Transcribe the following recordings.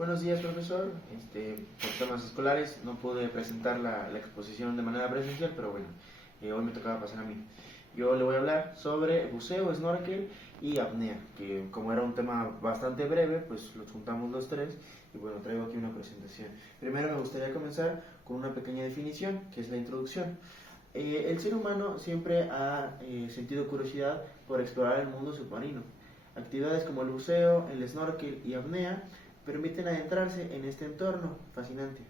Buenos días, profesor. Por temas escolares no pude presentar la exposición de manera presencial, pero bueno, hoy me tocaba pasar a mí. Yo le voy a hablar sobre buceo, snorkel y apnea, que como era un tema bastante breve, pues los juntamos los tres y bueno, traigo aquí una presentación. Primero me gustaría comenzar con una pequeña definición, que es la introducción. El ser humano siempre ha sentido curiosidad por explorar el mundo submarino. Actividades como el buceo, el snorkel y apnea permiten adentrarse en este entorno fascinante,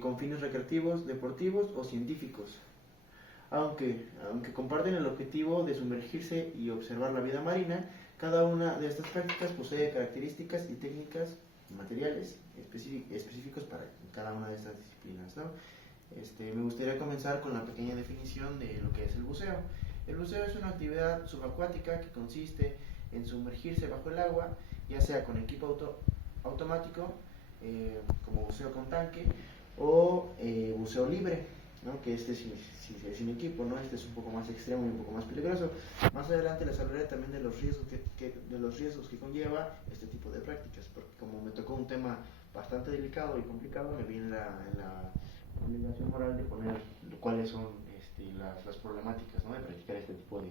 con fines recreativos, deportivos o científicos. Aunque comparten el objetivo de sumergirse y observar la vida marina, cada una de estas prácticas posee características y técnicas materiales específicos para cada una de estas disciplinas, ¿no? Me gustaría comenzar con la pequeña definición de lo que es el buceo. El buceo es una actividad subacuática que consiste en sumergirse bajo el agua, ya sea con equipo automático, como buceo con tanque, o buceo libre, ¿no? Que sin equipo, ¿no? Este es un poco más extremo y un poco más peligroso. Más adelante les hablaré también de los riesgos que conlleva este tipo de prácticas, porque como me tocó un tema bastante delicado y complicado, me viene la obligación moral de poner cuáles son las problemáticas, ¿no? De practicar este tipo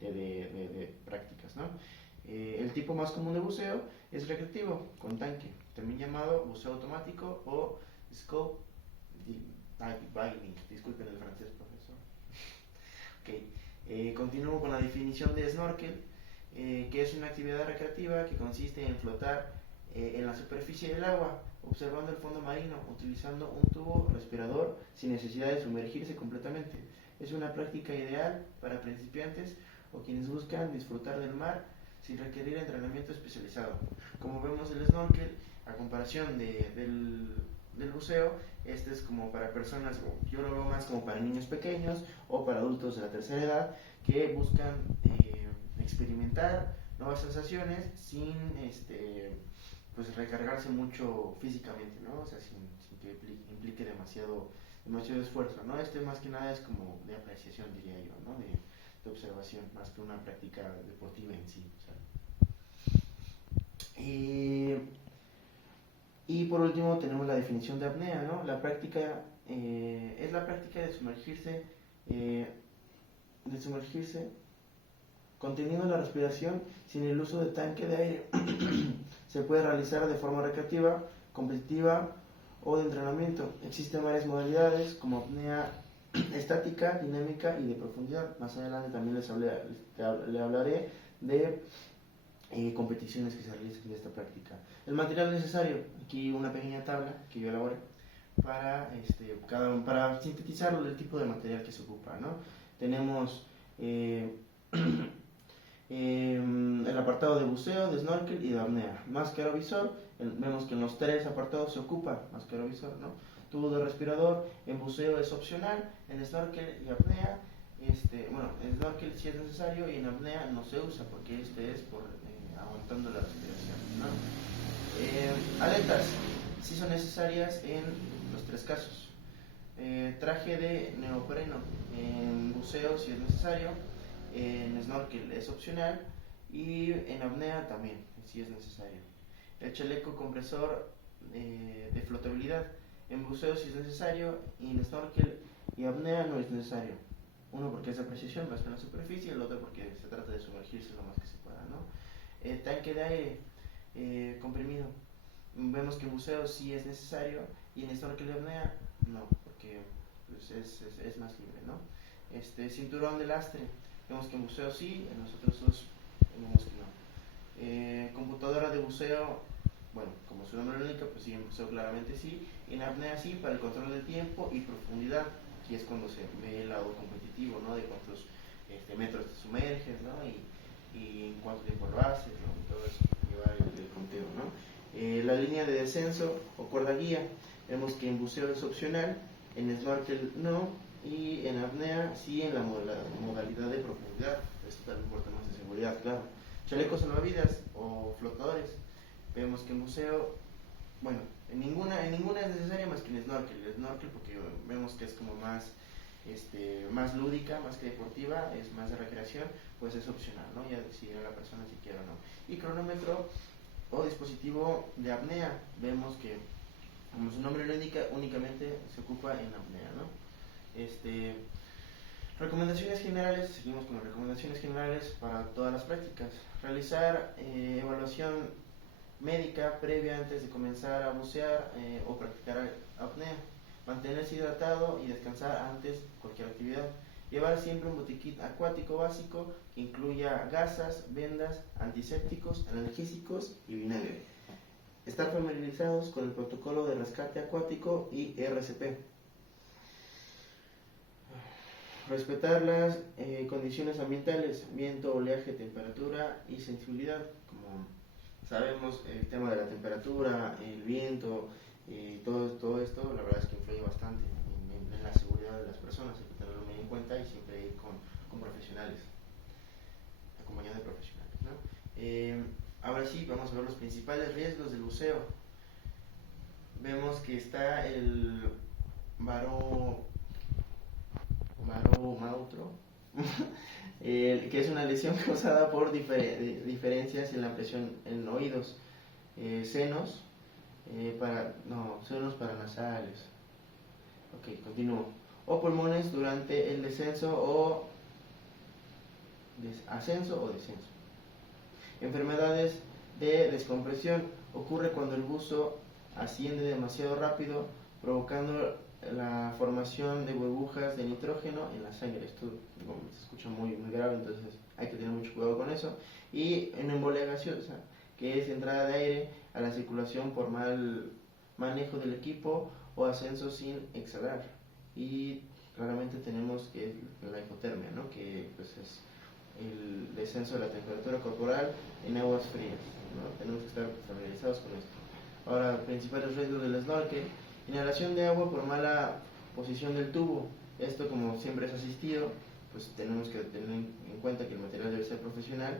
de prácticas, ¿no? El tipo más común de buceo es recreativo, con tanque, también llamado buceo automático o scope diving. Disculpen el francés, profesor. Continúo con la definición de snorkel, que es una actividad recreativa que consiste en flotar en la superficie del agua, observando el fondo marino, utilizando un tubo respirador sin necesidad de sumergirse completamente. Es una práctica ideal para principiantes o quienes buscan disfrutar del mar sin requerir entrenamiento especializado. Como vemos, el snorkel, a comparación del buceo, este es como para personas, yo lo veo más como para niños pequeños o para adultos de la tercera edad que buscan experimentar nuevas sensaciones sin pues recargarse mucho físicamente, ¿no? O sea, sin que implique demasiado esfuerzo, ¿no? Más que nada es como de apreciación, diría yo, ¿no? De observación, más que una práctica deportiva en sí. O sea. Y por último tenemos la definición de apnea, ¿no? La práctica es la práctica de sumergirse conteniendo la respiración sin el uso de tanque de aire. Se puede realizar de forma recreativa, competitiva o de entrenamiento. Existen varias modalidades como apnea estática, dinámica y de profundidad. Más adelante también les hablaré de competiciones que se realizan de esta práctica. El material necesario, aquí una pequeña tabla que yo elaboré para sintetizar el tipo de material que se ocupa, ¿no? Tenemos el apartado de buceo, de snorkel y de apnea. Máscara visor, vemos que en los tres apartados se ocupa máscara visor, ¿no? Tubo de respirador, en buceo es opcional, en snorkel y apnea, en snorkel sí es necesario y en apnea no se usa porque es por aguantando la respiración, ¿no? Aletas sí son necesarias en los tres casos. Traje de neopreno en buceo si es necesario, en snorkel es opcional y en apnea también si es necesario. El chaleco compresor de flotabilidad en buceo si es necesario y en snorkel y apnea no es necesario. Uno porque es de precisión más que en la superficie, el otro porque se trata de sumergirse lo más que se pueda, ¿no? Tanque de aire comprimido. Vemos que en buceo sí es necesario y en snorkel y apnea no, porque pues, es más libre, ¿no? Cinturón de lastre. Vemos que en buceo sí, en los otros dos vemos que no. Computadora de buceo, bueno, como su nombre lo indica, pues sí, en buceo claramente sí. En apnea sí, para el control del tiempo y profundidad. Aquí es cuando se ve el lado competitivo, ¿no? De cuántos metros te sumerges, ¿no? Y en cuánto tiempo lo haces, ¿no? Y todo eso, llevar el conteo, ¿no? La línea de descenso o cuerda guía. Vemos que en buceo es opcional, en snorkel no, y en apnea sí en la modalidad de profundidad. Esto también por temas de seguridad, claro. Chalecos salvavidas o flotadores. Vemos que en buceo, bueno, en ninguna es necesaria más que en snorkel. El snorkel porque vemos que es como más lúdica, más que deportiva, es más de recreación, pues es opcional, ¿no? Ya decidirá la persona si quiere o no. Y cronómetro o dispositivo de apnea. Vemos que, como su nombre lo indica, únicamente se ocupa en apnea, ¿no? Recomendaciones generales, seguimos con las recomendaciones generales para todas las prácticas. Realizar evaluación médica previa antes de comenzar a bucear o practicar apnea. Mantenerse hidratado y descansar antes de cualquier actividad. Llevar siempre un botiquín acuático básico que incluya gasas, vendas, antisépticos, analgésicos y vinagre. Estar familiarizados con el protocolo de rescate acuático y RCP. Respetar las condiciones ambientales, viento, oleaje, temperatura y sensibilidad. Como sabemos, el tema de la temperatura, el viento y todo esto, la verdad es que influye bastante en la seguridad de las personas. Hay que tenerlo muy en cuenta y siempre ir con profesionales, acompañado de profesionales, ¿no? Ahora sí, vamos a ver los principales riesgos del buceo. Vemos que está el maromautro, que es una lesión causada por diferencias en la presión en oídos, senos paranasales. Ok, continúo. O pulmones durante el descenso o ascenso o descenso. Enfermedades de descompresión. Ocurre cuando el buzo asciende demasiado rápido, provocando la formación de burbujas de nitrógeno en la sangre. Esto se escucha muy grave, entonces hay que tener mucho cuidado con eso. Y en embolia gaseosa, que es entrada de aire a la circulación por mal manejo del equipo o ascenso sin exhalar. Y claramente tenemos que la hipotermia, ¿no? Que pues es el descenso de la temperatura corporal en aguas frías, ¿no? Tenemos que estar familiarizados con esto. Ahora, principales riesgos del snorkel: inhalación de agua por mala posición del tubo. Esto, como siempre es asistido, pues tenemos que tener en cuenta que el material debe ser profesional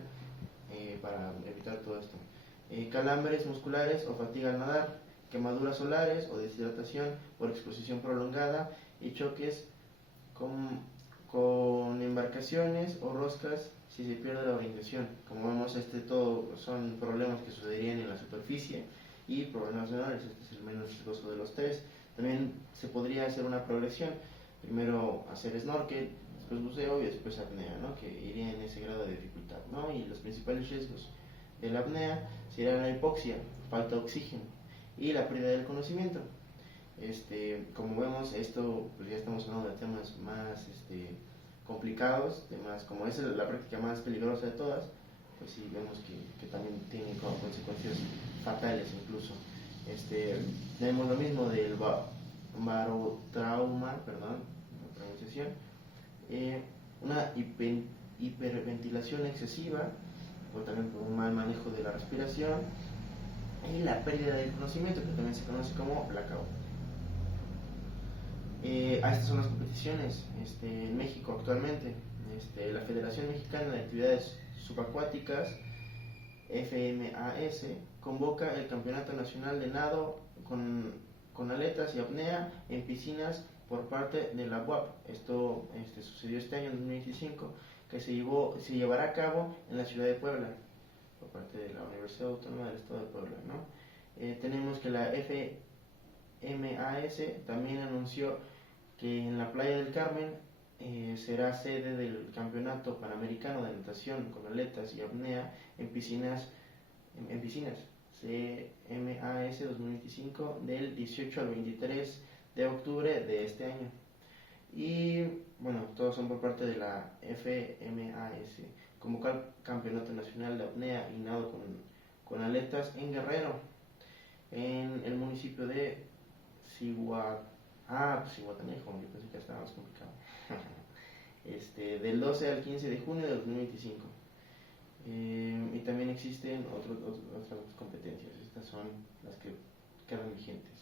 para evitar todo esto. Calambres musculares o fatiga al nadar, quemaduras solares o deshidratación por exposición prolongada y choques con embarcaciones o roscas si se pierde la orientación. Como vemos, todo son problemas que sucederían en la superficie y problemas menores. Este es el menos riesgoso de los tres. También se podría hacer una progresión: primero hacer snorkel, después buceo y después apnea, ¿no? Que iría en ese grado de dificultad, ¿no? Y los principales riesgos de la apnea serían la hipoxia, falta de oxígeno y la pérdida del conocimiento. Como vemos, esto pues ya estamos hablando de temas más complicados, temas como es la práctica más peligrosa de todas. Pues sí, vemos que también tiene como consecuencias fatales incluso. Tenemos lo mismo del barotrauma, perdón, la pronunciación, una hiperventilación excesiva, o también por un mal manejo de la respiración, y la pérdida del conocimiento, que también se conoce como blackout. Estas son las competiciones en México actualmente. La Federación Mexicana de Actividades Subacuáticas, FMAS, convoca el Campeonato Nacional de Nado con aletas y apnea en piscinas por parte de la UAP. Esto sucedió este año, en 2025, que se llevará a cabo en la ciudad de Puebla, por parte de la Universidad Autónoma del Estado de Puebla, ¿no? Tenemos que la FMAS también anunció que en la Playa del Carmen será sede del Campeonato Panamericano de Natación con aletas y apnea en piscinas CMAS 2025 del 18 al 23 de octubre de este año. Y bueno, todos son por parte de la FMAS. Convocó al Campeonato Nacional de Apnea y Nado con aletas en Guerrero, en el municipio de Zihuatanejo. Yo pensé que estaba más complicado. Del 12 al 15 de junio de 2025. Y también existen otras competencias. Estas son las que quedan vigentes.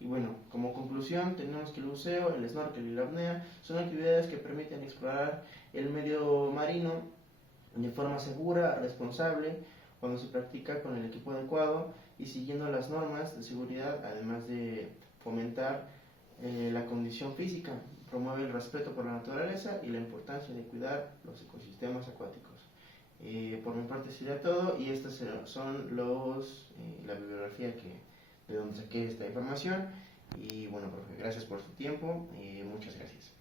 Y bueno, como conclusión, tenemos que el buceo, el snorkel y la apnea son actividades que permiten explorar el medio marino de forma segura, responsable, cuando se practica con el equipo adecuado y siguiendo las normas de seguridad, además de fomentar la condición física. Promueve el respeto por la naturaleza y la importancia de cuidar los ecosistemas acuáticos. Por mi parte sería todo y estas son la bibliografía de donde saqué esta información. Y bueno, profe, gracias por su tiempo y muchas gracias.